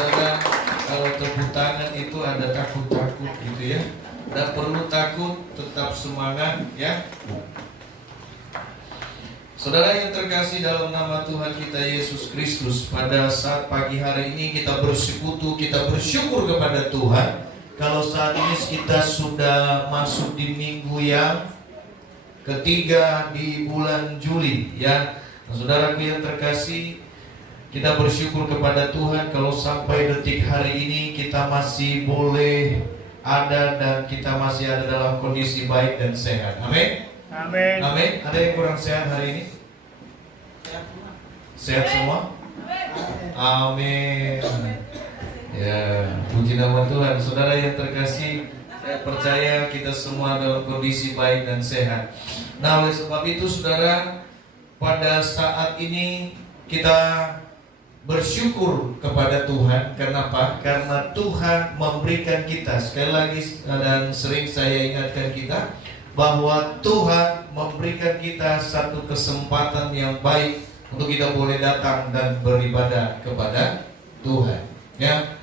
saudara, kalau tepuk tangan itu ada takut-takut gitu ya. Tidak perlu takut, tetap semangat ya. Saudara yang terkasih dalam nama Tuhan kita Yesus Kristus, pada saat pagi hari ini kita bersekutu, kita bersyukur kepada Tuhan. Kalau saat ini kita sudah masuk di minggu yang ketiga di bulan Juli ya. Saudaraku yang terkasih, kita bersyukur kepada Tuhan kalau sampai detik hari ini kita masih boleh ada dan kita masih ada dalam kondisi baik dan sehat. Amin. Amin. Amin. Ada yang kurang sehat hari ini? Sehat semua? Amin. Ya, puji nama Tuhan. Saudara yang terkasih, saya percaya kita semua dalam kondisi baik dan sehat. Nah, oleh sebab itu saudara, pada saat ini kita bersyukur kepada Tuhan. Kenapa? Karena Tuhan memberikan kita, sekali lagi dan sering saya ingatkan kita, bahwa Tuhan memberikan kita satu kesempatan yang baik untuk kita boleh datang dan beribadah kepada Tuhan ya.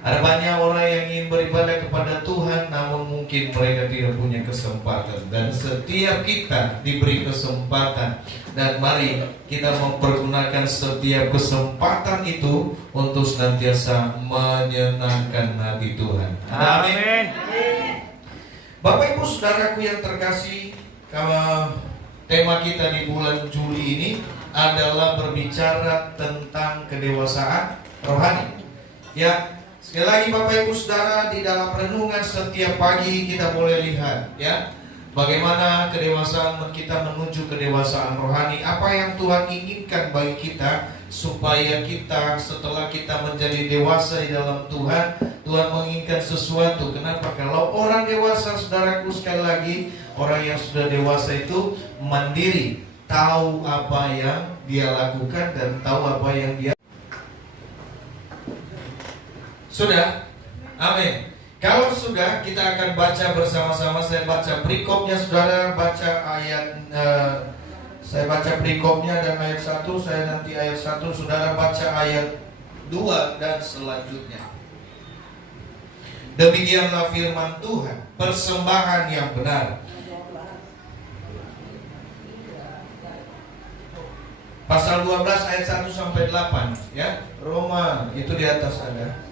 Ada banyak orang yang ingin beribadah kepada Tuhan, namun mungkin mereka tidak punya kesempatan. Dan setiap kita diberi kesempatan, dan mari kita mempergunakan setiap kesempatan itu untuk senantiasa menyenangkan hati Tuhan. Amin. Bapak Ibu Saudaraku yang terkasih, tema kita di bulan Juli ini adalah berbicara tentang kedewasaan rohani. Ya, sekali lagi Bapak Ibu Saudara, di dalam renungan setiap pagi kita boleh lihat ya, bagaimana kedewasaan kita menuju kedewasaan rohani. Apa yang Tuhan inginkan bagi kita, supaya kita setelah kita menjadi dewasa di dalam Tuhan, Tuhan menginginkan sesuatu. Kenapa? Kalau orang dewasa, saudaraku, sekali lagi, orang yang sudah dewasa itu mandiri, tahu apa yang dia lakukan dan tahu apa yang dia sudah. Amin. Kalau sudah, kita akan baca bersama-sama. Saya baca perikopnya, saudara baca ayat saya baca perikopnya dan ayat 1, saya nanti ayat 1, saudara baca ayat 2 dan selanjutnya. Demikianlah firman Tuhan, persembahan yang benar. Pasal 12 ayat 1 sampai 8 ya. Roma itu di atas ada.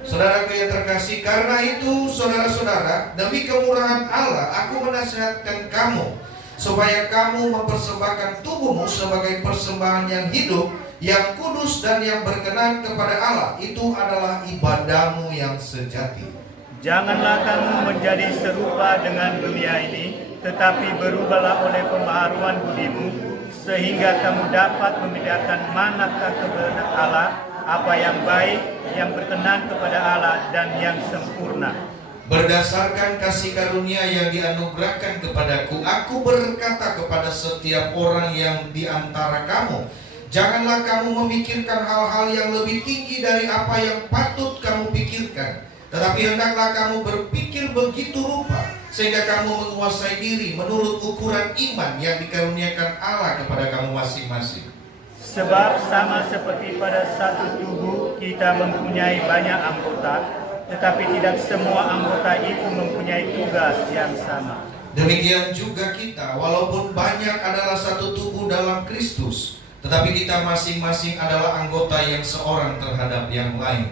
Saudaraku yang terkasih, karena itu saudara-saudara, demi kemurahan Allah, aku menasihatkan kamu supaya kamu mempersembahkan tubuhmu sebagai persembahan yang hidup, yang kudus dan yang berkenan kepada Allah. Itu adalah ibadahmu yang sejati. Janganlah kamu menjadi serupa dengan dunia ini, tetapi berubahlah oleh pembaharuan budimu, sehingga kamu dapat membedakan manakah kebenaran Allah, apa yang baik, yang berkenan kepada Allah, dan yang sempurna. Berdasarkan kasih karunia yang dianugerahkan kepadaku, aku berkata kepada setiap orang yang di antara kamu, janganlah kamu memikirkan hal-hal yang lebih tinggi dari apa yang patut kamu pikirkan, tetapi hendaklah kamu berpikir begitu rupa, sehingga kamu menguasai diri menurut ukuran iman yang dikaruniakan Allah kepada kamu masing-masing. Sebab sama seperti pada satu tubuh kita mempunyai banyak anggota, tetapi tidak semua anggota itu mempunyai tugas yang sama. Demikian juga kita, walaupun banyak adalah satu tubuh dalam Kristus, tetapi kita masing-masing adalah anggota yang seorang terhadap yang lain.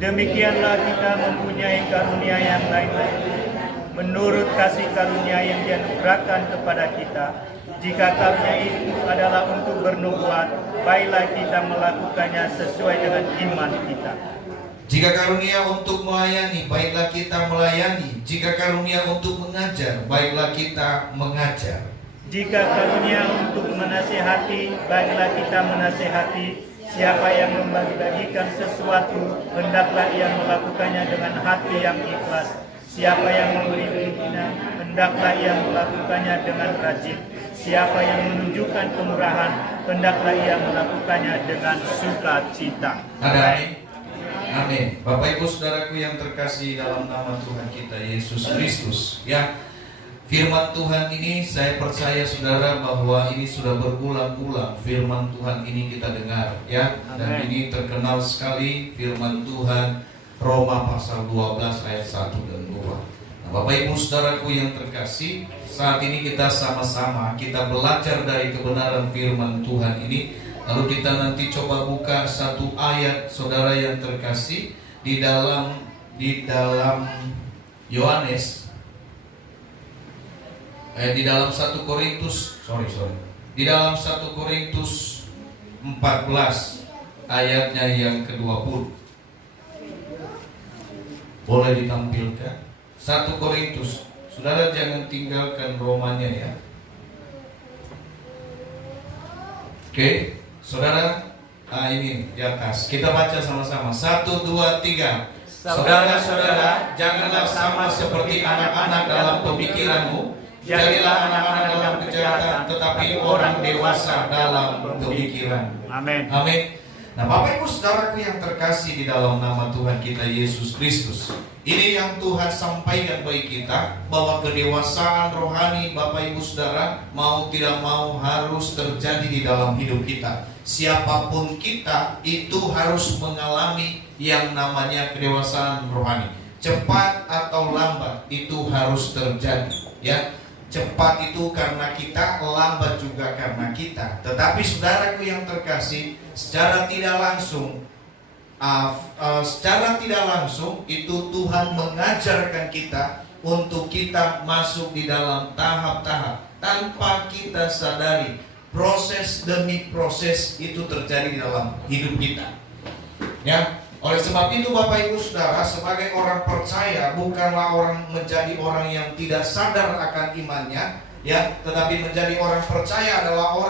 Demikianlah kita mempunyai karunia yang lain-lain, menurut kasih karunia yang dianugerahkan kepada kita. Jika karunia itu adalah untuk bernubuat, baiklah kita melakukannya sesuai dengan iman kita. Jika karunia untuk melayani, baiklah kita melayani. Jika karunia untuk mengajar, baiklah kita mengajar. Jika karunia untuk menasihati, baiklah kita menasihati. Siapa yang membagi-bagikan sesuatu, hendaklah ia melakukannya dengan hati yang ikhlas. Siapa yang memberi pimpinan, hendaklah ia melakukannya dengan rajin. Siapa yang menunjukkan kemurahan, hendaklah ia melakukannya dengan sukacita. Amin. Amin. Bapak Ibu Saudaraku yang terkasih dalam nama Tuhan kita Yesus Kristus ya. Firman Tuhan ini saya percaya saudara bahwa ini sudah berulang-ulang firman Tuhan ini kita dengar ya. Dan Amen. ini terkenal sekali firman Tuhan Roma pasal 12 ayat 1 dan 2. Nah, Bapak Ibu saudaraku yang terkasih, saat ini kita sama-sama kita belajar dari kebenaran firman Tuhan ini. Lalu kita nanti coba buka satu ayat saudara yang terkasih di dalam Yohanes, di dalam 1 Korintus, di dalam 1 Korintus 14 ayatnya yang ke-20. Boleh ditampilkan 1 Korintus. Saudara jangan tinggalkan Romanya ya. Oke, saudara, ini di atas. Kita baca sama-sama. 1, 2, 3. Saudara-saudara, janganlah sama seperti anak-anak dalam pemikiranmu. Jadilah anak-anak dalam kejahatan, tetapi orang dewasa dalam pemikiran. Amin. Amin. Nah, Bapak Ibu saudaraku yang terkasih di dalam nama Tuhan kita Yesus Kristus, ini yang Tuhan sampaikan bagi kita, bahwa kedewasaan rohani Bapak Ibu saudara mau tidak mau harus terjadi di dalam hidup kita. Siapapun kita itu harus mengalami yang namanya kedewasaan rohani. Cepat atau lambat itu harus terjadi ya. Cepat itu karena kita, lambat juga karena kita. Tetapi saudaraku yang terkasih, secara tidak langsung itu Tuhan mengajarkan kita untuk kita masuk di dalam tahap-tahap tanpa kita sadari. Proses demi proses itu terjadi di dalam hidup kita. Ya. Oleh sebab itu Bapak Ibu Saudara, sebagai orang percaya bukanlah orang menjadi orang yang tidak sadar akan imannya, ya, tetapi menjadi orang percaya adalah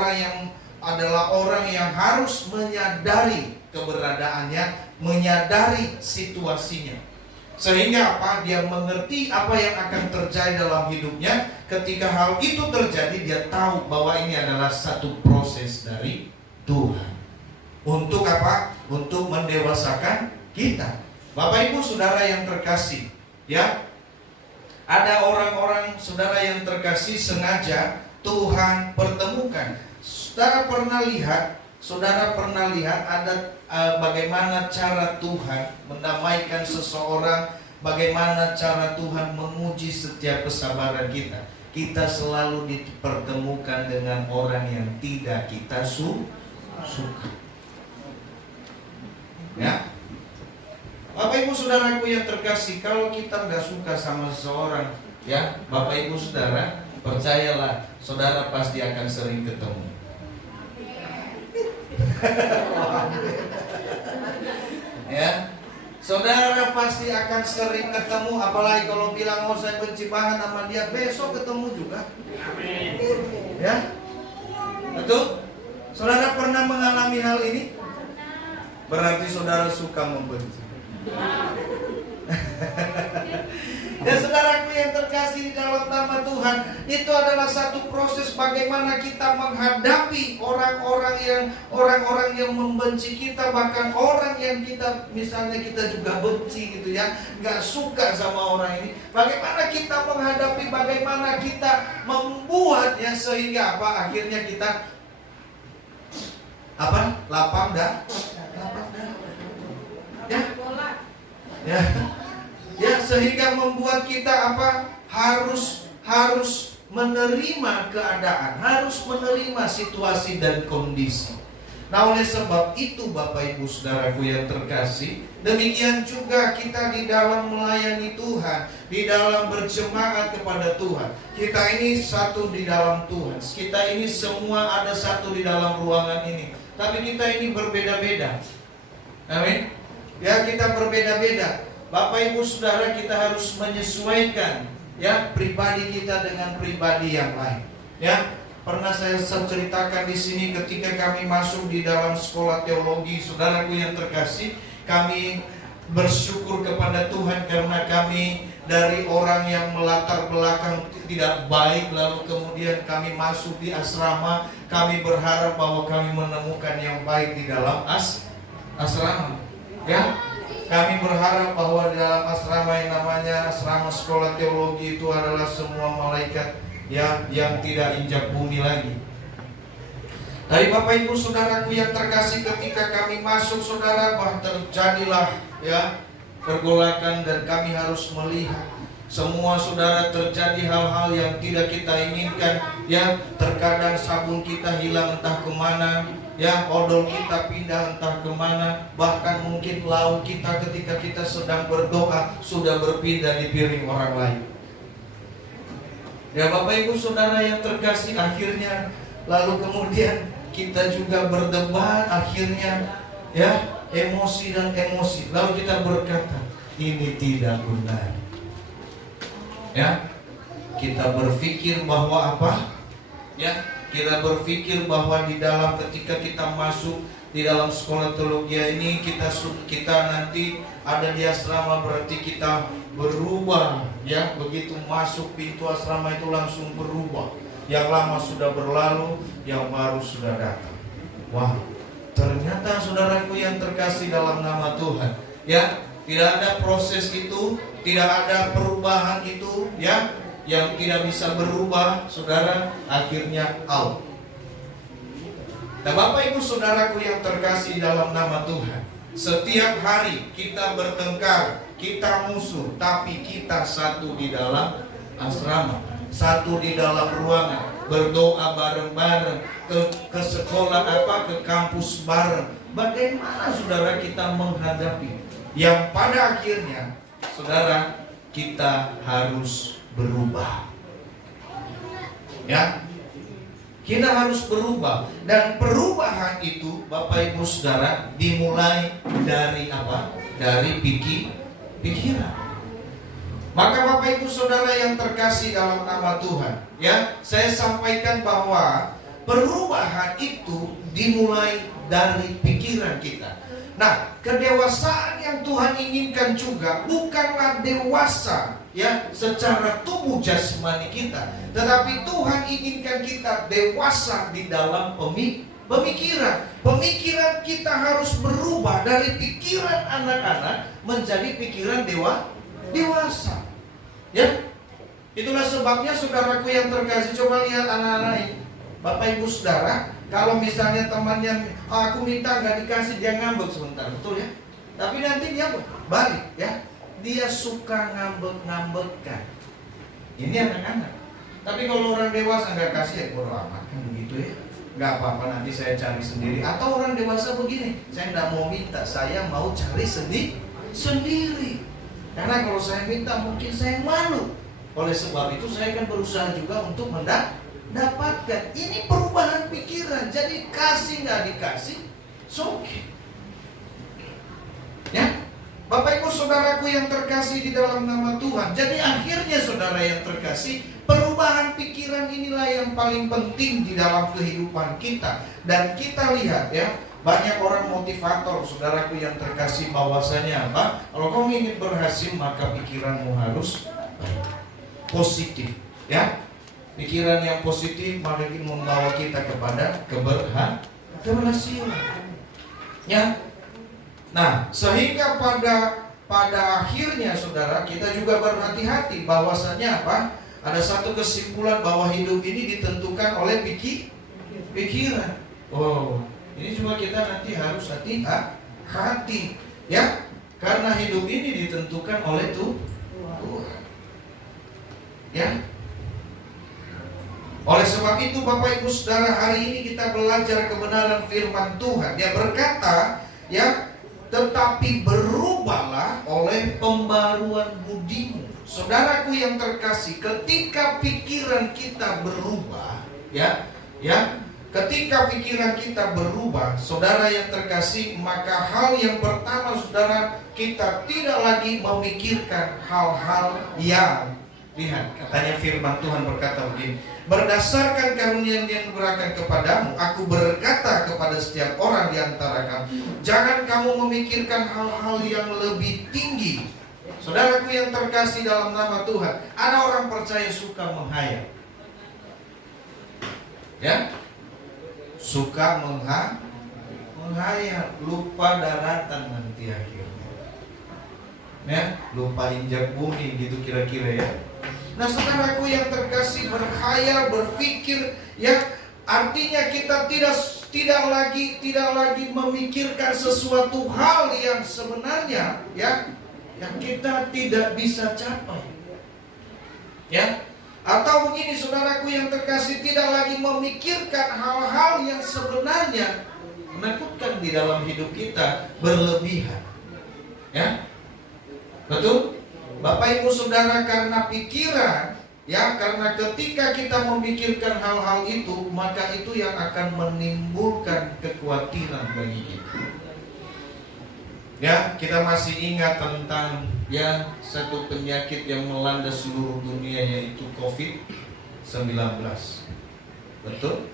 orang yang harus menyadari keberadaannya, menyadari situasinya. Sehingga apa? Dia mengerti apa yang akan terjadi dalam hidupnya. Ketika hal itu terjadi, dia tahu bahwa ini adalah satu proses dari Tuhan. Untuk apa? Untuk mendewasakan kita. Bapak Ibu Saudara yang terkasih, ya. Ada orang-orang saudara yang terkasih sengaja Tuhan pertemukan. Saudara pernah lihat ada bagaimana cara Tuhan mendamaikan seseorang, bagaimana cara Tuhan menguji setiap kesabaran kita. Kita selalu dipertemukan dengan orang yang tidak kita suka. Ya, Bapak Ibu Saudaraku yang terkasih, kalau kita nggak suka sama seseorang, ya, Bapak Ibu Saudara, percayalah, saudara pasti akan sering ketemu. Ya, saudara pasti akan sering ketemu, apalagi kalau bilang mau saya benci banget sama dia, besok ketemu juga. Ya, betul? Saudara pernah mengalami hal ini? Berarti saudara suka membenci. Dan saudaraku yang terkasih di dalam nama Tuhan, itu adalah satu proses bagaimana kita menghadapi orang-orang yang membenci kita, bahkan orang yang kita misalnya kita juga benci gitu ya, nggak suka sama orang ini. Bagaimana kita menghadapi, bagaimana kita membuatnya sehingga apa? Akhirnya kita lapang dah. Ya, sehingga membuat kita harus menerima keadaan, harus menerima situasi dan kondisi. Nah, oleh sebab itu Bapak Ibu Saudaraku yang terkasih, demikian juga kita di dalam melayani Tuhan, di dalam berjemaat kepada Tuhan. Kita ini satu di dalam Tuhan. Kita ini semua ada satu di dalam ruangan ini. Tapi kita ini berbeda-beda. Amin. Ya, kita berbeda-beda. Bapak Ibu Saudara, kita harus menyesuaikan ya pribadi kita dengan pribadi yang lain. Ya, pernah saya ceritakan di sini ketika kami masuk di dalam sekolah teologi, saudaraku yang terkasih, kami bersyukur kepada Tuhan karena kami dari orang yang melatar belakang tidak baik, lalu kemudian kami masuk di asrama. Kami berharap bahwa kami menemukan yang baik di dalam asrama. Ya, Kami berharap bahwa di dalam asrama yang namanya asrama sekolah teologi itu adalah semua malaikat ya, yang tidak injak bumi lagi. Dari Bapak Ibu Saudaraku yang terkasih, ketika kami masuk saudara, terjadilah ya pergolakan, dan kami harus melihat semua saudara terjadi hal-hal yang tidak kita inginkan ya. Terkadang sabun kita hilang entah kemana ya, odol kita pindah entah kemana, bahkan mungkin lauk kita ketika kita sedang berdoa sudah berpindah di piring orang lain. Ya Bapak Ibu Saudara yang terkasih, akhirnya lalu kemudian kita juga berdebat, akhirnya ya emosi dan emosi, lalu kita berkata ini tidak benar. Ya, kita berpikir bahwa apa? Ya, kita berpikir bahwa di dalam ketika kita masuk di dalam sekolah teologi ini, kita nanti ada di asrama, berarti kita berubah ya. Begitu masuk pintu asrama itu langsung berubah. Yang lama sudah berlalu, yang baru sudah datang. Wah, ternyata saudaraku yang terkasih dalam nama Tuhan, ya, tidak ada proses itu, tidak ada perubahan itu, ya, yang tidak bisa berubah, saudara, akhirnya out. Nah, Bapak Ibu Saudaraku yang terkasih dalam nama Tuhan, setiap hari kita bertengkar, kita musuh, tapi kita satu di dalam asrama, satu di dalam ruangan, berdoa bareng-bareng, ke sekolah ke kampus bareng. Bagaimana saudara kita menghadapi yang pada akhirnya saudara kita harus berubah. Ya, kita harus berubah, dan perubahan itu Bapak Ibu Saudara dimulai dari apa? Dari pikiran. Maka Bapak Ibu Saudara yang terkasih dalam nama Tuhan, ya, saya sampaikan bahwa perubahan itu dimulai dari pikiran kita. Nah, kedewasaan yang Tuhan inginkan juga bukanlah dewasa ya secara tubuh jasmani kita, tetapi Tuhan inginkan kita dewasa di dalam pemikiran. Pemikiran kita harus berubah dari pikiran anak-anak menjadi pikiran dewasa. Ya, itulah sebabnya saudaraku yang terkasih, coba lihat anak-anak ini. Bapak Ibu Saudara, kalau misalnya temannya aku minta nggak dikasih, dia ngambek sebentar, betul ya? Tapi nanti dia balik ya, dia suka ngambek-ngambekkan. Ini anak-anak. Tapi kalau orang dewasa nggak kasih, ya bodo amat kan begitu ya. Nggak apa-apa, nanti saya cari sendiri. Atau orang dewasa begini, saya nggak mau minta, saya mau cari sendiri. Karena kalau saya minta mungkin saya malu. Oleh sebab itu saya akan berusaha juga untuk mendapatkan. Ini perubahan pikiran. Jadi kasih nggak dikasih, okay. Ya, Bapak Ibu Saudaraku yang terkasih di dalam nama Tuhan. Jadi akhirnya saudara yang terkasih, perubahan pikiran inilah yang paling penting di dalam kehidupan kita. Dan kita lihat ya, banyak orang motivator saudaraku yang terkasih, bahwasanya apa? Kalau kamu ingin berhasil, maka pikiranmu harus positif, ya. Pikiran yang positif maka membawa kita kepada keberhasilan. Ya. Nah, sehingga pada akhirnya saudara, kita juga berhati-hati bahwasanya apa? Ada satu kesimpulan bahwa hidup ini ditentukan oleh pikiran. Oh, ini juga kita nanti harus hati-hati, ya, karena hidup ini ditentukan oleh Tuhan, ya. Oleh sebab itu Bapak Ibu Saudara, hari ini kita belajar kebenaran firman Tuhan. Dia berkata, ya, tetapi berubahlah oleh pembaruan budimu. Saudaraku yang terkasih, ketika pikiran kita berubah, ya, ketika pikiran kita berubah, saudara yang terkasih, maka hal yang pertama saudara, kita tidak lagi memikirkan hal-hal yang, lihat, katanya firman Tuhan berkata begini, berdasarkan karunia yang diberikan kepadamu, aku berkata kepada setiap orang di antara kamu, jangan kamu memikirkan hal-hal yang lebih tinggi. Saudaraku yang terkasih dalam nama Tuhan, ada orang percaya suka menghayal, ya, suka menghayal, lupa daratan nanti akhirnya. ya, lupa injak bumi gitu kira-kira ya. Nah, saudaraku yang terkasih, berkhayal, berpikir, ya, artinya kita tidak lagi memikirkan sesuatu hal yang sebenarnya, ya, yang kita tidak bisa capai, ya. Atau begini, saudaraku yang terkasih, tidak lagi memikirkan hal-hal yang sebenarnya menakutkan di dalam hidup kita berlebihan, ya. Betul? Bapak Ibu Saudara, karena pikiran, ya, karena ketika kita memikirkan hal-hal itu, maka itu yang akan menimbulkan kekhawatiran bagi kita. Ya, kita masih ingat tentang, ya, satu penyakit yang melanda seluruh dunia, yaitu COVID-19. Betul?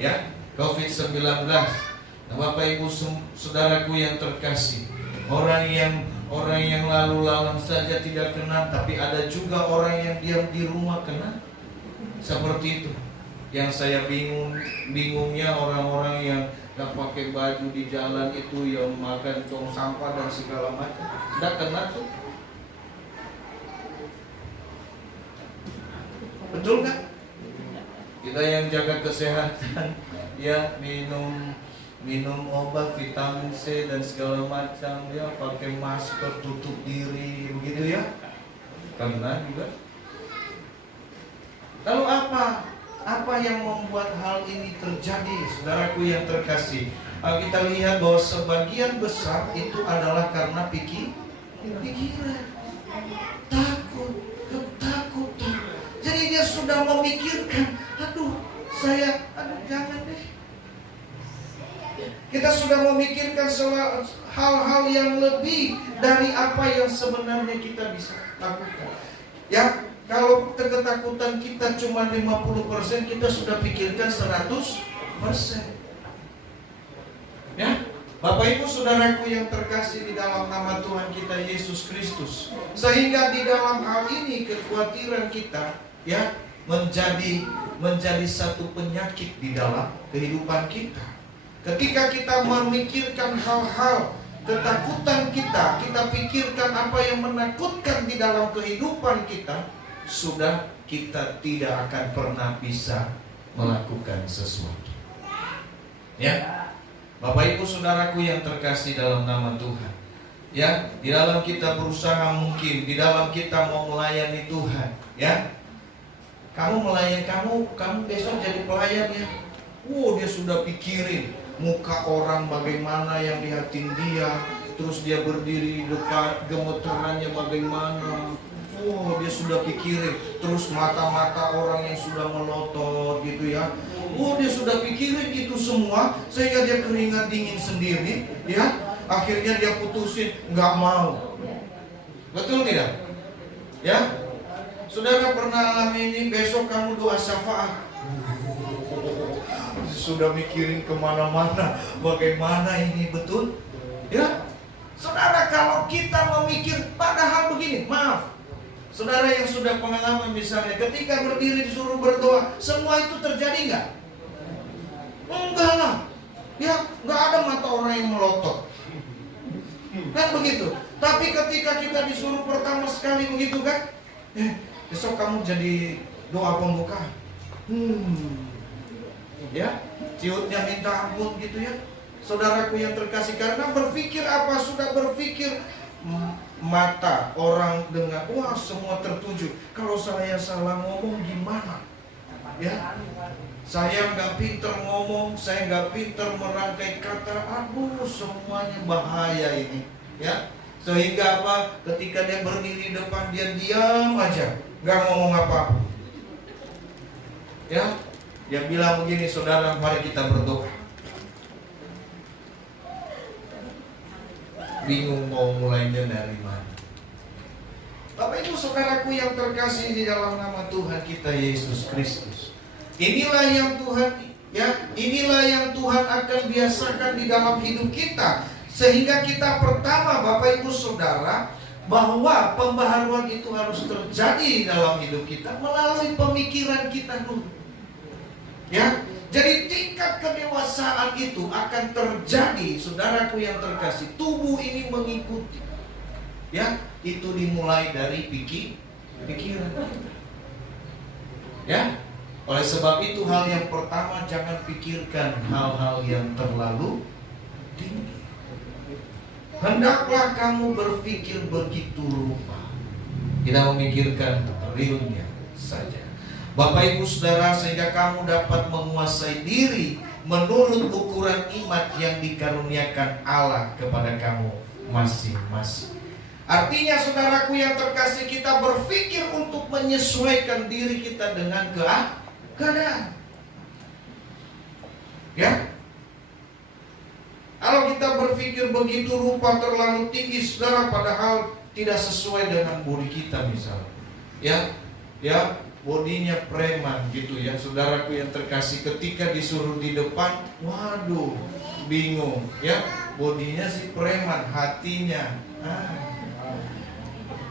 Ya, COVID-19. Nah, Bapak Ibu Saudaraku yang terkasih, orang yang lalu lalang saja tidak kena, tapi ada juga orang yang diam di rumah kena. Seperti itu. Yang saya bingungnya orang-orang yang gak pakai baju di jalan itu, yang makan tong sampah dan segala macam, tidak kena tuh. Betul nggak? Kita yang jaga kesehatan, ya, minum obat vitamin C dan segala macam, ya, pakai masker, tutup diri, begitu ya, karena juga. Lalu apa yang membuat hal ini terjadi, saudaraku yang terkasih? Kita lihat bahwa sebagian besar itu adalah karena pikiran, ketakutan. Jadi dia sudah memikirkan, aduh jangan deh. Kita sudah memikirkan hal-hal yang lebih dari apa yang sebenarnya kita bisa lakukan. Ya, kalau ketakutan kita cuma 50%, kita sudah pikirkan 100%. Ya, Bapak Ibu Saudaraku yang terkasih di dalam nama Tuhan kita Yesus Kristus. Sehingga di dalam hal ini kekhawatiran kita, ya, menjadi satu penyakit di dalam kehidupan kita. Ketika kita memikirkan hal-hal ketakutan kita pikirkan apa yang menakutkan di dalam kehidupan kita, sudah kita tidak akan pernah bisa melakukan sesuatu. Ya, Bapak Ibu Saudaraku yang terkasih dalam nama Tuhan. Ya, di dalam kita berusaha mungkin, di dalam kita mau melayani Tuhan, ya. Kamu melayani, kamu besok jadi pelayan ya. Dia sudah pikirin muka orang bagaimana yang lihatin dia, terus dia berdiri depan gemeterannya bagaimana. Dia sudah pikirin, terus mata-mata orang yang sudah melotot gitu ya. Dia sudah pikirin itu semua, sehingga dia keringat dingin sendiri, ya. Akhirnya dia putusin, nggak mau. Betul tidak? Ya, saudara pernah alami ini. Besok kamu doa syafaat, sudah mikirin kemana-mana, bagaimana ini, betul? Ya, saudara, kalau kita memikir, padahal begini, maaf, saudara yang sudah pengalaman misalnya, ketika berdiri disuruh berdoa, semua itu terjadi nggak? Enggak lah, ya, nggak ada mata orang yang melotot, kan begitu. Tapi ketika kita disuruh pertama sekali begitu kan, besok kamu jadi doa pembukaan. Ya, ciutnya minta ampun gitu ya. Saudaraku yang terkasih, karena berpikir apa? Sudah berpikir, mata orang dengan semua tertuju. Kalau saya salah ngomong gimana? Ya, saya nggak pinter ngomong, saya nggak pinter merangkai kata. Semuanya bahaya ini. Ya, sehingga apa? Ketika dia berdiri depan, dia diam aja, nggak ngomong apa-apa. Ya, dia bilang begini, saudara, mari kita berdoa. Bingung mau mulainya dari mana. Bapak Ibu Saudaraku yang terkasih di dalam nama Tuhan kita Yesus Kristus. Inilah yang Tuhan akan biasakan di dalam hidup kita. Sehingga kita pertama, Bapak Ibu Saudara, bahwa pembaharuan itu harus terjadi dalam hidup kita melalui pemikiran kita dulu. Ya, jadi tingkat kedewasaan itu akan terjadi, saudaraku yang terkasih. Tubuh ini mengikuti. Ya, itu dimulai dari pikiran kita. Ya, oleh sebab itu hal yang pertama, jangan pikirkan hal-hal yang terlalu tinggi. Hendaklah kamu berpikir begitu rupa. Kita memikirkan realnya saja. Bapak Ibu Saudara, sehingga kamu dapat menguasai diri menurut ukuran iman yang dikaruniakan Allah kepada kamu masing-masing. Artinya saudaraku yang terkasih, kita berpikir untuk menyesuaikan diri kita dengan keadaan. Ya. Kalau kita berpikir begitu rupa terlalu tinggi saudara, padahal tidak sesuai dengan bodi kita misalnya. Ya, bodinya preman gitu ya. Saudaraku yang terkasih, ketika disuruh di depan, waduh, bingung ya. Bodinya si preman, hatinya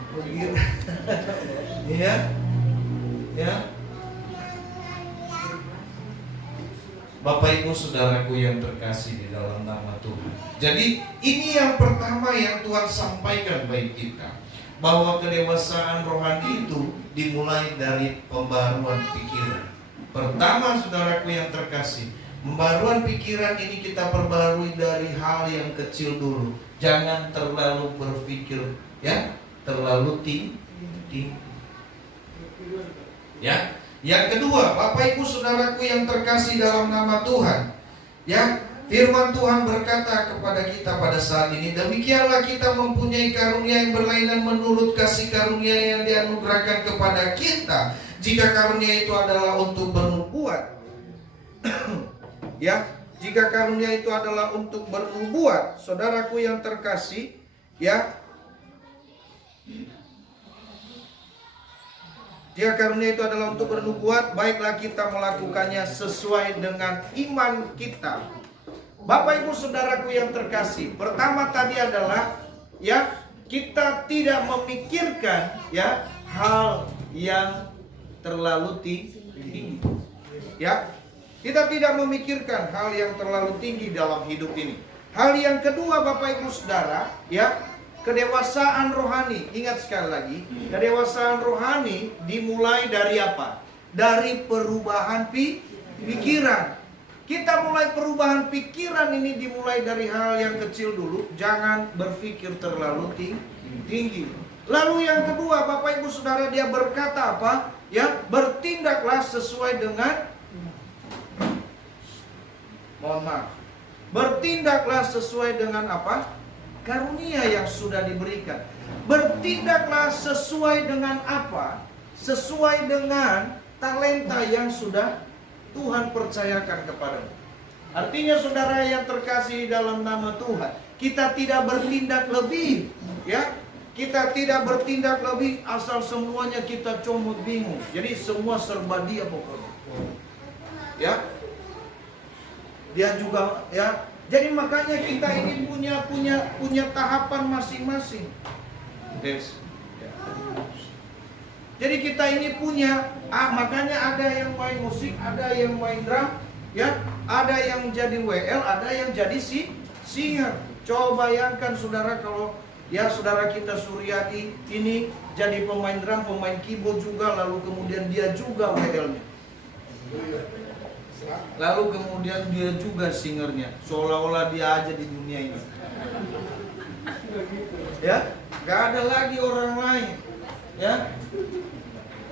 begitu. Ya. Bapak Ibu Saudaraku yang terkasih di dalam nama Tuhan. Jadi ini yang pertama yang Tuhan sampaikan bagi kita, bahwa kedewasaan rohani itu dimulai dari pembaruan pikiran. Pertama saudaraku yang terkasih, pembaruan pikiran ini kita perbarui dari hal yang kecil dulu. Jangan terlalu berpikir terlalu tinggi. Ya. Yang kedua, Bapak Ibu Saudaraku yang terkasih dalam nama Tuhan, ya, firman Tuhan berkata kepada kita pada saat ini, demikianlah kita mempunyai karunia yang berlainan menurut kasih karunia yang dianugerahkan kepada kita. Jika karunia itu adalah untuk bernubuat, ya, jika karunia itu adalah untuk bernubuat, saudaraku yang terkasih, ya, jika karunia itu adalah untuk bernubuat, baiklah kita melakukannya sesuai dengan iman kita. Bapak Ibu Saudaraku yang terkasih, pertama tadi adalah ya, kita tidak memikirkan ya hal yang terlalu tinggi. Ya, kita tidak memikirkan hal yang terlalu tinggi dalam hidup ini. Hal yang kedua Bapak Ibu Saudara, ya, kedewasaan rohani. Ingat sekali lagi, kedewasaan rohani dimulai dari apa? Dari perubahan pikiran. Kita mulai perubahan pikiran ini dimulai dari hal yang kecil dulu. Jangan berpikir terlalu tinggi. Lalu yang kedua, Bapak Ibu Saudara, dia berkata apa? Ya, bertindaklah sesuai dengan, mohon maaf, bertindaklah sesuai dengan apa? Karunia yang sudah diberikan. Bertindaklah sesuai dengan apa? Sesuai dengan talenta yang sudah Tuhan percayakan kepadamu. Artinya saudara yang terkasih dalam nama Tuhan, kita tidak bertindak lebih, ya. Kita tidak bertindak lebih asal semuanya kita comot bingung. Jadi semua serba dia pokoknya. Ya. Dia juga ya. Jadi makanya kita ini punya tahapan masing-masing. Jadi kita ini punya, makanya ada yang main musik, ada yang main drum, ya, ada yang jadi WL, ada yang jadi singer. Coba bayangkan saudara, kalau ya saudara kita Suryadi ini jadi pemain drum, pemain keyboard juga, lalu kemudian dia juga WL-nya. Lalu kemudian dia juga singernya, seolah-olah dia aja di dunia ini. Ya, gak ada lagi orang lain. Ya.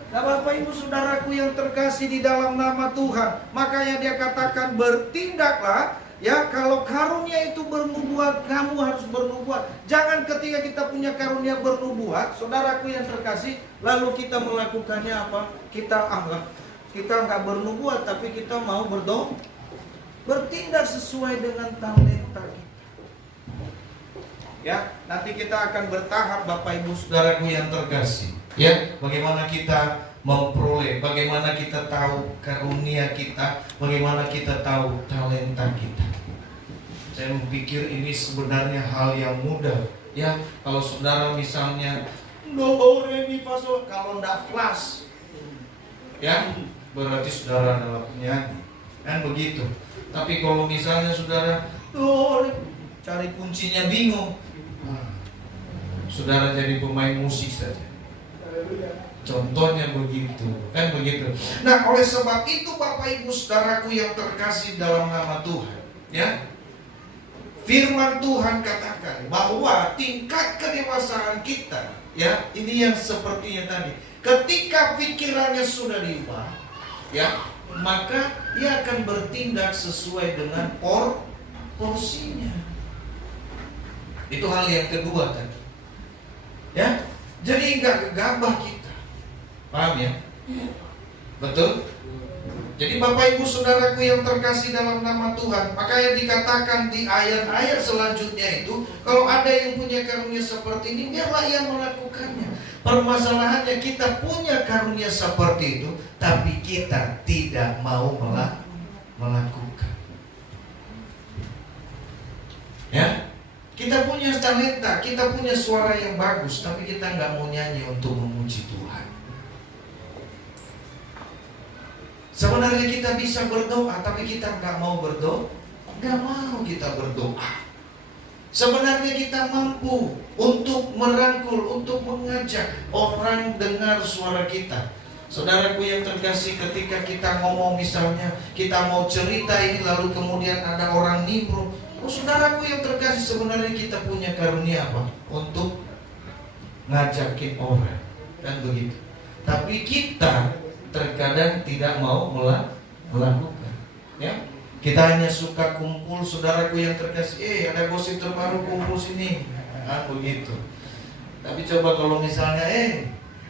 Nah, Bapak Ibu Saudaraku yang terkasih di dalam nama Tuhan, makanya dia katakan bertindaklah. Ya, kalau karunia itu bernubuat, kamu harus bernubuat. Jangan ketika kita punya karunia bernubuat, saudaraku yang terkasih, lalu kita melakukannya apa? Kita nggak bernubuat, tapi kita mau bertindak sesuai dengan talenta kita. Ya, nanti kita akan bertahap Bapak Ibu Saudaraku yang terkasih. Ya, bagaimana kita memperoleh, bagaimana kita tahu karunia kita, bagaimana kita tahu talenta kita. Saya pikir ini sebenarnya hal yang mudah. Ya, kalau saudara misalnya do re mi fa sol, kalau ndak flash, ya, berarti saudara adalah penyanyi, kan begitu. Tapi kalau misalnya saudara cari kuncinya bingung, saudara jadi pemain musik saja. Contohnya begitu, kan begitu. Nah, oleh sebab itu Bapak Ibu Saudaraku yang terkasih dalam nama Tuhan, ya. Firman Tuhan katakan bahwa tingkat kedewasaan kita, ya, ini yang sepertinya tadi. Ketika pikirannya sudah diubah, ya, maka dia akan bertindak sesuai dengan porsinya. Itu hal yang kedua tadi. Ya, jadi enggak gegabah kita. Paham ya? Betul? Jadi Bapak Ibu Saudaraku yang terkasih dalam nama Tuhan, makanya dikatakan di ayat-ayat selanjutnya itu, kalau ada yang punya karunia seperti ini, biarlah ia melakukannya. Permasalahannya kita punya karunia seperti itu, tapi kita tidak mau melakukan. Ya? Kita punya talenta, kita punya suara yang bagus, tapi kita nggak mau nyanyi untuk memuji Tuhan. Sebenarnya kita bisa berdoa, tapi kita nggak mau berdoa, nggak mau kita berdoa. Sebenarnya kita mampu untuk merangkul, untuk mengajak orang dengar suara kita. Saudaraku yang terkasih, ketika kita ngomong misalnya, kita mau cerita ini lalu kemudian ada orang nimbrung. Oh, saudaraku yang terkasih, sebenarnya kita punya karunia apa? Untuk ngajakin orang, kan begitu. Tapi kita terkadang tidak mau melakukan, ya. Kita hanya suka kumpul, saudaraku yang terkasih, ada gosip terbaru, kumpul sini, kan begitu. Tapi coba kalau misalnya,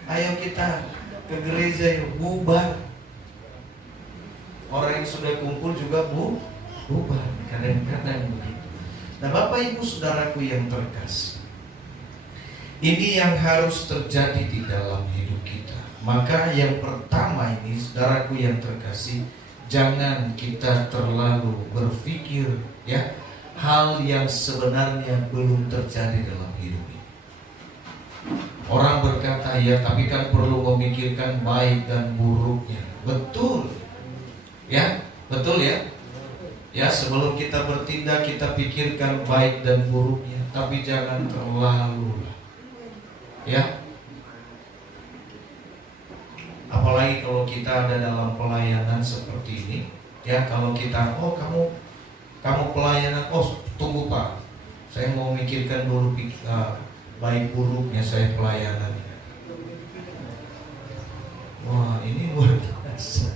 ayo kita ke gereja yuk, bubar. Orang yang sudah kumpul juga bubar, kadang-kadang begitu. Nah, Bapak Ibu Saudaraku yang terkasih, ini yang harus terjadi di dalam hidup kita. Maka yang pertama ini, saudaraku yang terkasih, jangan kita terlalu berpikir, ya, hal yang sebenarnya belum terjadi dalam hidup ini. Orang berkata, ya tapi kan perlu memikirkan baik dan buruknya. Betul, ya, betul ya. Ya, sebelum kita bertindak kita pikirkan baik dan buruknya, tapi jangan terlalu, ya. Apalagi kalau kita ada dalam pelayanan seperti ini, ya, kalau kita, kamu pelayanan, tunggu Pak, saya mau mikirkan dulu baik buruknya saya pelayanan. Wah, ini luar biasa.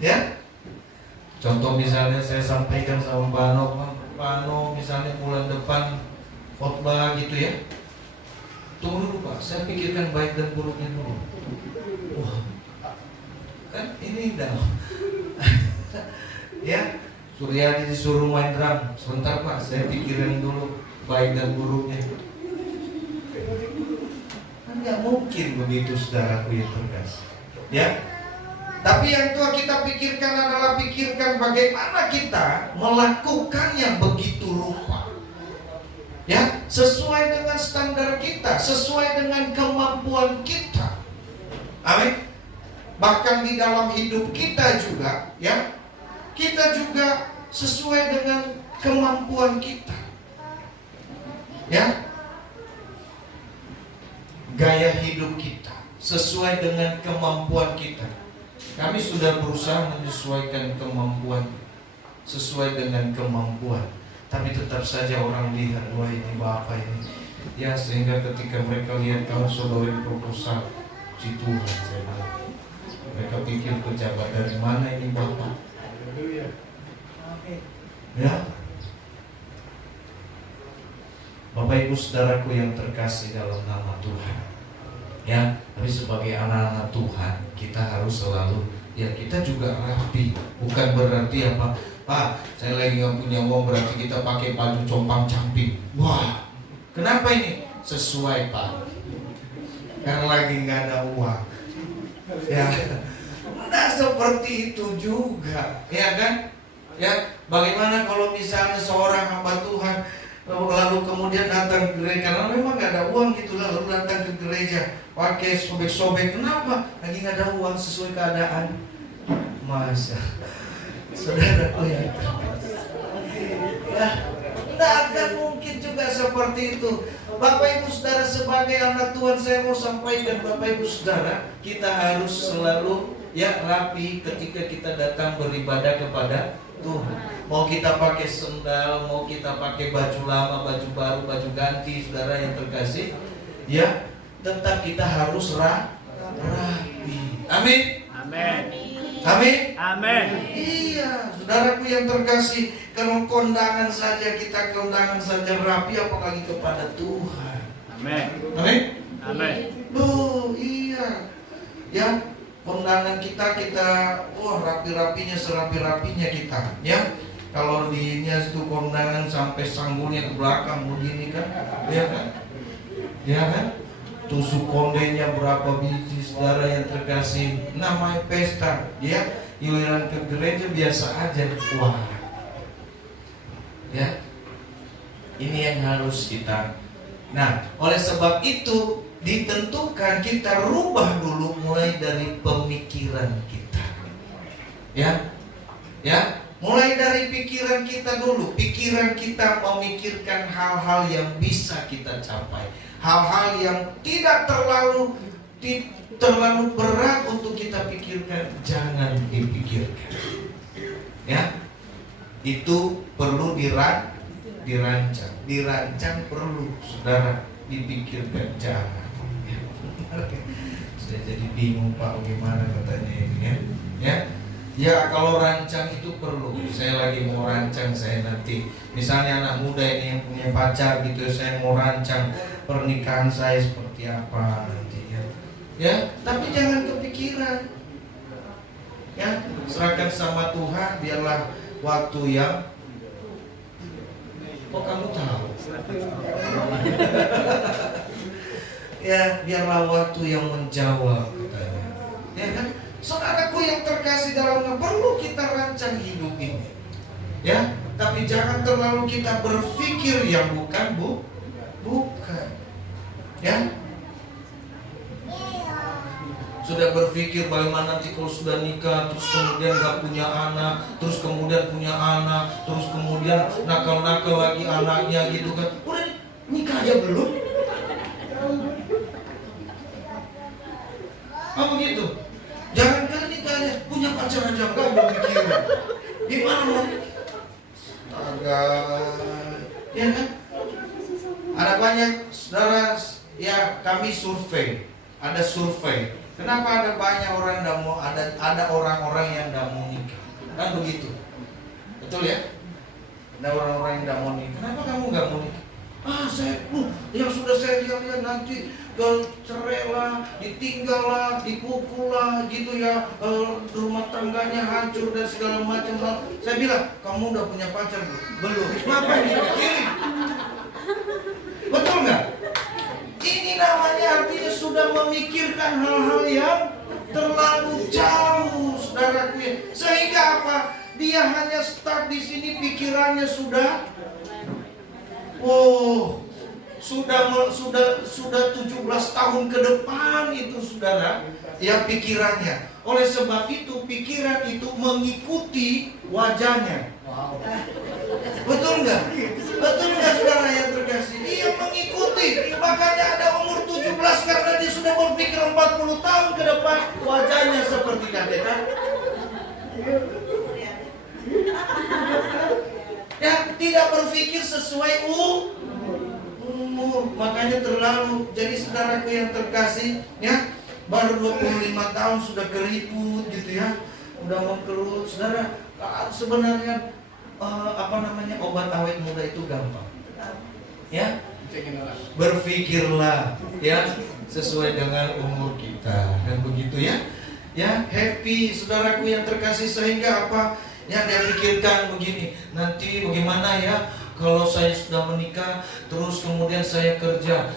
Ya, contoh misalnya saya sampaikan sama Pano, misalnya bulan depan khotbah gitu ya. Tunggu dulu Pak, saya pikirkan baik dan buruknya dulu. Wah, kan ini dah. Ya, Suryadi disuruh main drum. Sebentar Pak, saya pikirin dulu baik dan buruknya. Kan nggak mungkin begitu, saudaraku yang terkasih. Ya, tapi yang tua kita pikirkan adalah pikirkan bagaimana kita melakukannya begitu rupa. Ya, sesuai dengan standar kita, sesuai dengan kemampuan kita. Amin. Bahkan di dalam hidup kita juga, ya, kita juga sesuai dengan kemampuan kita. Ya, gaya hidup kita sesuai dengan kemampuan kita. Kami sudah berusaha menyesuaikan kemampuan sesuai dengan kemampuan. Tapi tetap saja orang lihat, wah ini Bapak ini, ya, sehingga ketika mereka lihat kamu sodorin proposal, si Tuhan, saya bilang, mereka pikir pejabat dari mana ini Bapak. Ya, Bapak Ibu Saudaraku yang terkasih dalam nama Tuhan, ya, tapi sebagai anak-anak Tuhan kita harus selalu, ya, kita juga rapi. Bukan berarti apa, Pak, saya lagi nggak punya uang berarti kita pakai baju compang-camping. Wah, kenapa ini? Sesuai Pak, karena lagi nggak ada uang. Ya, nah seperti itu juga, ya kan? Ya, bagaimana kalau misalnya seorang hamba Tuhan lalu kemudian datang ke gereja, karena memang nggak ada uang gitu, lalu datang ke gereja pakai sobek-sobek. Kenapa? Lagi nggak ada uang, sesuai keadaan. Masa, saudara, ya, Tidak akan mungkin juga seperti itu. Bapak Ibu Saudara, sebagai anak Tuhan, saya mau sampaikan Bapak Ibu Saudara, kita harus selalu rapi ketika kita datang beribadah kepada Tuhan. Mau kita pakai sendal, mau kita pakai baju lama, baju baru, baju ganti, saudara yang terkasih, tetap kita harus rapi. Amin. Amin. Amin. Amin. Iya, saudaraku yang terkasih, kalau kondangan saja kita rapi, apalagi kepada Tuhan. Amin. Amin. Amin. Iya. Ya, kondangan kita rapi-rapinya, serapi-rapinya kita. Ya, kalau dinya itu kondangan sampai sanggulnya ke belakang begini kan, ya kan? Ya kan? Tusuk kondenya berapa biji, saudara yang terkasih, namanya pesta. Ya, giliran ke gereja biasa aja. Wah. Ya. Ini yang harus kita. Nah, oleh sebab itu ditentukan kita rubah dulu mulai dari pemikiran kita. Ya, mulai dari pikiran kita dulu. Pikiran kita memikirkan hal-hal yang bisa kita capai, hal-hal yang tidak terlalu berat untuk kita pikirkan, jangan dipikirkan. Ya, itu perlu dirancang perlu, saudara, dipikirkan, jangan. Saya jadi bingung Pak, bagaimana katanya ini ya kalau rancang itu perlu. Saya lagi mau rancang, saya nanti misalnya anak muda ini yang punya pacar gitu, saya mau rancang pernikahan saya seperti apa nanti ya, tapi jangan kepikiran, ya, serahkan sama Tuhan, biarlah waktu yang kok kamu tahu ya, biarlah waktu yang menjawab katanya. Ya kan? Saudaraku yang terkasih dalamnya, perlu kita rancang hidup ini. Ya, tapi jangan terlalu kita berpikir yang bukan. Ya. Sudah berpikir bagaimana nanti kalau sudah nikah, terus kemudian gak punya anak, terus kemudian punya anak, terus kemudian nakal-nakal lagi anaknya gitu kan. Udah nikah aja belum? Oh begitu. Jangan kan nikahnya, punya pacar aja enggak berpikir. Gimana mau? Ya kan? Ada banyak saudara, ya, kami survei. Ada survei. Kenapa ada banyak orang yang mau ada orang-orang yang tidak mau nikah? Kan begitu. Betul ya? Ada orang-orang yang tidak mau nikah. Kenapa kamu nggak mau nikah? Saya yang sudah saya lihat nanti cerai lah, ditinggal lah, dipukul lah, gitu ya, rumah tangganya hancur dan segala macam hal. Saya bilang, kamu udah punya pacar belum? Ngapain dipikirin? Betul nggak? Ini namanya artinya sudah memikirkan hal-hal yang terlalu jauh, saudaraku ya. Sehingga apa? Dia hanya start di sini, pikirannya sudah sudah 17 tahun ke depan itu, saudara, ya, pikirannya. Oleh sebab itu pikiran itu mengikuti wajahnya. Wow. Betul nggak? Betul nggak, saudara yang terkasih? Dia mengikuti. Makanya ada umur 17 karena dia sudah berpikir 40 tahun ke depan, wajahnya seperti KTK. Ya, tidak berpikir sesuai umur, makanya terlalu. Jadi saudaraku yang terkasih, ya, baru 25 tahun sudah keriput gitu ya, udah mau kerut. Saudara, sebenarnya obat awet muda itu gampang. Ya, berpikirlah ya sesuai dengan umur kita, dan begitu ya. Ya, happy saudaraku yang terkasih, sehingga apa? Ya, dia pikirkan begini, nanti bagaimana ya kalau saya sudah menikah, terus kemudian saya kerja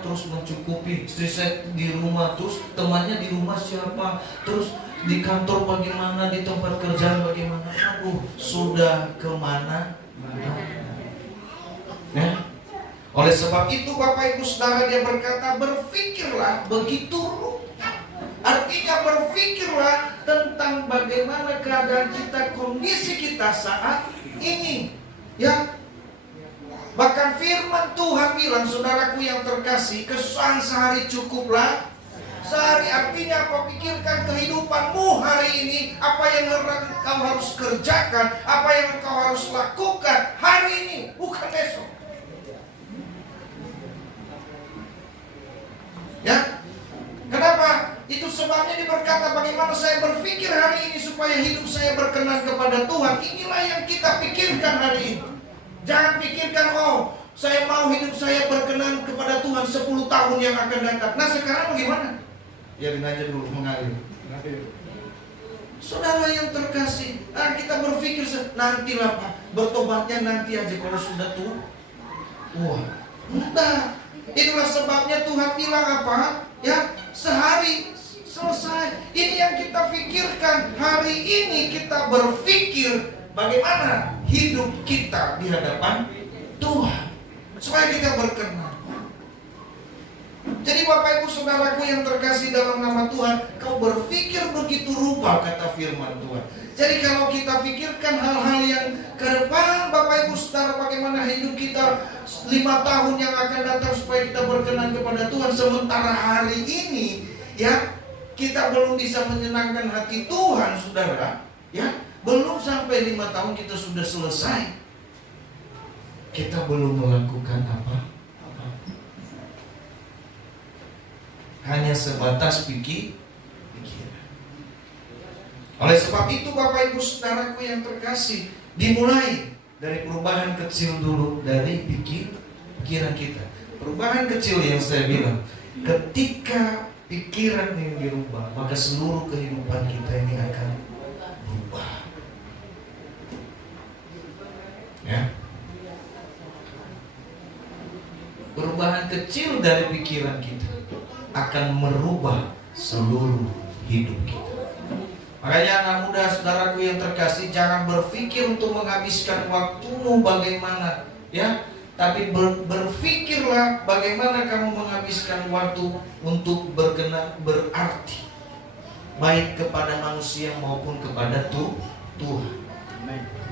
terus mencukupi istri saya di rumah, terus temannya di rumah siapa, terus di kantor bagaimana, di tempat kerjaan bagaimana. Sudah kemana? Ya. Oleh sebab itu Bapak Ibu Saudara, dia berkata berpikirlah begitu rupa. Artinya berpikirlah tentang bagaimana keadaan kita, kondisi kita saat ini. Ya, Bahkan firman Tuhan bilang, saudaraku yang terkasih, kesusahan sehari cukuplah. Sehari artinya apa? Pikirkan kehidupanmu hari ini. Apa yang engkau harus kerjakan, apa yang engkau harus lakukan hari ini, bukan besok. Ya, kenapa? Itu sebabnya berkata, bagaimana saya berpikir hari ini supaya hidup saya berkenan kepada Tuhan. Inilah yang kita pikirkan hari ini. Jangan pikirkan, oh saya mau hidup saya berkenan kepada Tuhan 10 tahun yang akan datang. Nah sekarang bagaimana? Biarin aja dulu mengalir. Saudara yang terkasih, kita berpikir nantilah Pak, bertobatnya nanti aja kalau sudah tua. Wah, enggak. Itulah sebabnya Tuhan bilang apa? Ya, sehari selesai. Ini yang kita pikirkan. Hari ini kita berpikir bagaimana hidup kita di hadapan Tuhan, supaya kita berkenan. Jadi Bapak Ibu Saudaraku yang terkasih dalam nama Tuhan, kau berpikir begitu rupa, kata firman Tuhan. Jadi kalau kita pikirkan hal-hal yang ke depan, Bapak Ibu Saudara, bagaimana hidup kita 5 tahun yang akan datang supaya kita berkenan kepada Tuhan. Sementara hari ini ya kita belum bisa menyenangkan hati Tuhan, saudara. Ya, belum sampai 5 tahun kita sudah selesai. Kita belum melakukan apa? Hanya sebatas pikiran. Oleh sebab itu Bapak Ibu Saudaraku yang terkasih, dimulai dari perubahan kecil dulu, dari pikiran kita. Perubahan kecil yang saya bilang, ketika pikiran ini dirubah, maka seluruh kehidupan kita ini akan berubah. Ya. Perubahan kecil dari pikiran kita akan merubah seluruh hidup kita. Makanya anak muda saudaraku yang terkasih, jangan berpikir untuk menghabiskan waktumu bagaimana, ya, tapi berpikirlah bagaimana kamu menghabiskan waktu untuk berarti, baik kepada manusia maupun kepada Tuhan.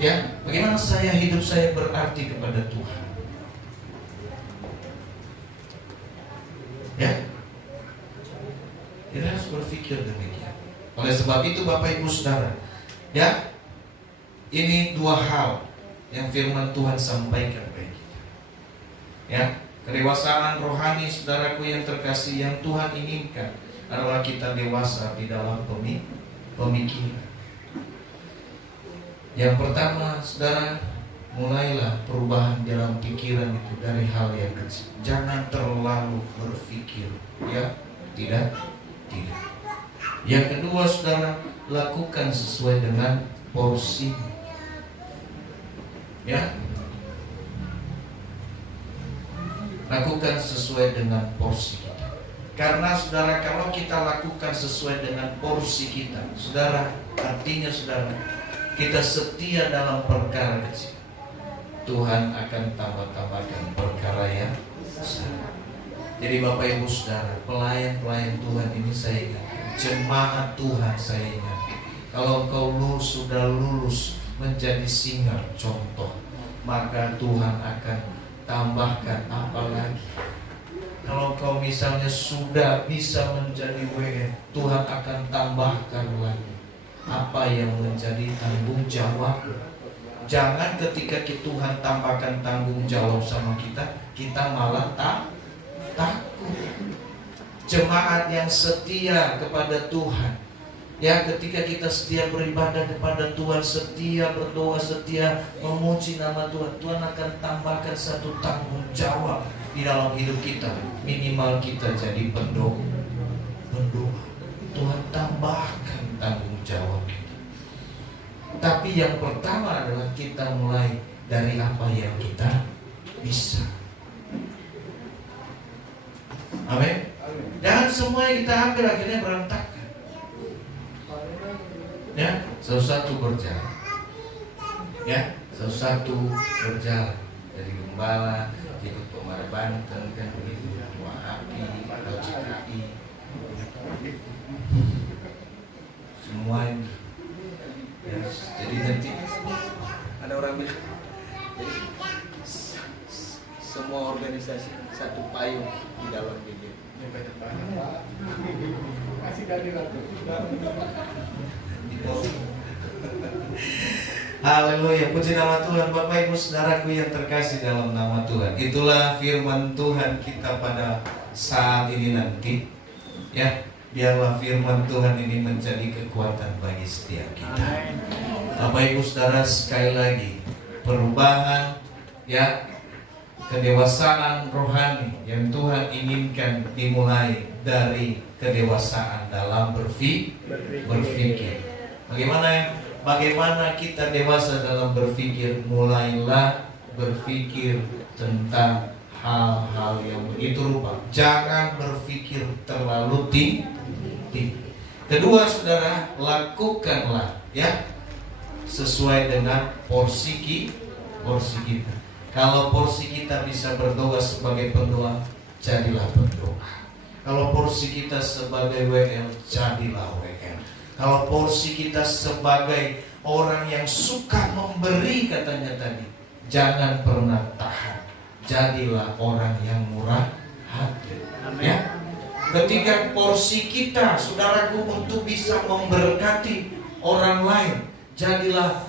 Ya, bagaimana hidup saya berarti kepada Tuhan. Ya, kita harus berpikir demikian. Oleh sebab itu Bapak Ibu Saudara, ya, ini 2 hal yang firman Tuhan sampaikan bagi kita. Ya, kedewasaan rohani saudaraku yang terkasih yang Tuhan inginkan adalah kita dewasa di dalam pemikiran. Yang pertama, saudara, mulailah perubahan dalam pikiran itu dari hal yang kecil. Jangan terlalu berpikir, ya, tidak. Yang kedua, saudara, lakukan sesuai dengan porsi. Ya, lakukan sesuai dengan porsi kita. Karena saudara, kalau kita lakukan sesuai dengan porsi kita, saudara, artinya saudara, kita setia dalam perkara kecil, Tuhan akan tambahkan perkara yang besar. Jadi Bapak Ibu Saudara, pelayan-pelayan Tuhan ini saya ingatkan, jemaat Tuhan saya ingatkan, kalau kau sudah lulus menjadi singar contoh, maka Tuhan akan tambahkan apa lagi. Kalau kau misalnya sudah bisa menjadi WN, Tuhan akan tambahkan lagi apa yang menjadi tanggung jawab. Jangan ketika Tuhan tambahkan tanggung jawab sama kita malah takut. Jemaat yang setia kepada Tuhan, ya, ketika kita setia beribadah kepada Tuhan, setia berdoa, setia memuji nama Tuhan, Tuhan akan tambahkan satu tanggung jawab di dalam hidup kita. Minimal kita jadi pendoa. Tuhan tambahkan tanggung jawab kita. Tapi yang pertama adalah kita mulai dari apa yang kita bisa. Amin. Jangan semua yang kita ambil akhirnya berantakan. Ya, satu-satu berjalan. Ya, satu-satu berjalan. Dari Gembala, ikut Pemara Banten, kan begitu, Tua Api, atau CKI. Semua ini. Ya, jadi nanti ada orang bilang, jadi semua organisasi satu payung di dalam Biblia. Haleluya, puji nama Tuhan. Bapak Ibu Saudaraku yang terkasih dalam nama Tuhan, itulah firman Tuhan kita pada saat ini nanti. Ya, biarlah firman Tuhan ini menjadi kekuatan bagi setiap kita. Bapak Ibu Saudara, sekali lagi, perubahan, ya, kedewasaan rohani yang Tuhan inginkan dimulai dari kedewasaan dalam berpikir. Bagaimana kita dewasa dalam berpikir? Mulailah berpikir tentang hal-hal yang begitu rupa. Jangan berpikir terlalu tinggi. Kedua, saudara, lakukanlah, ya, sesuai dengan porsi kita. Kalau porsi kita bisa berdoa sebagai pendoa, jadilah pendoa. Kalau porsi kita sebagai WL, jadilah WL. Kalau porsi kita sebagai orang yang suka memberi, katanya tadi, jangan pernah tahan. Jadilah orang yang murah hati. Ya. Ketika porsi kita, saudaraku, untuk bisa memberkati orang lain, jadilah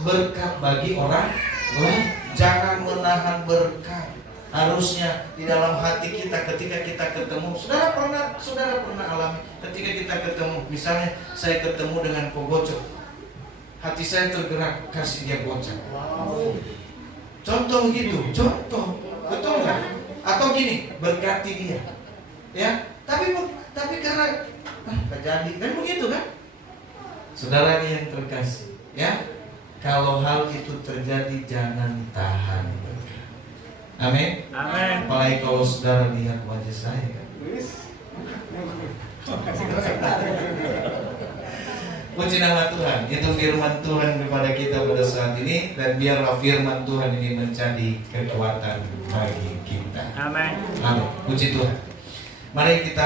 berkat bagi orang lain. Jangan menahan berkat. Harusnya di dalam hati kita ketika kita ketemu, saudara pernah alami ketika kita ketemu, misalnya saya ketemu dengan pogocok, hati saya tergerak kasih dia gocap. Contoh gitu, betul nggak? Atau gini, berkati dia, ya. Tapi karena nggak jadi, kan begitu kan? Saudara yang terkasih, ya. Kalau hal itu terjadi, jangan tahan. Amin. Amin. Apalagi kalau saudara lihat wajah saya kan. Puji nama Tuhan. Itu firman Tuhan kepada kita pada saat ini, dan biarlah firman Tuhan ini menjadi kekuatan bagi kita. Amin. Amin. Puji Tuhan. Mari kita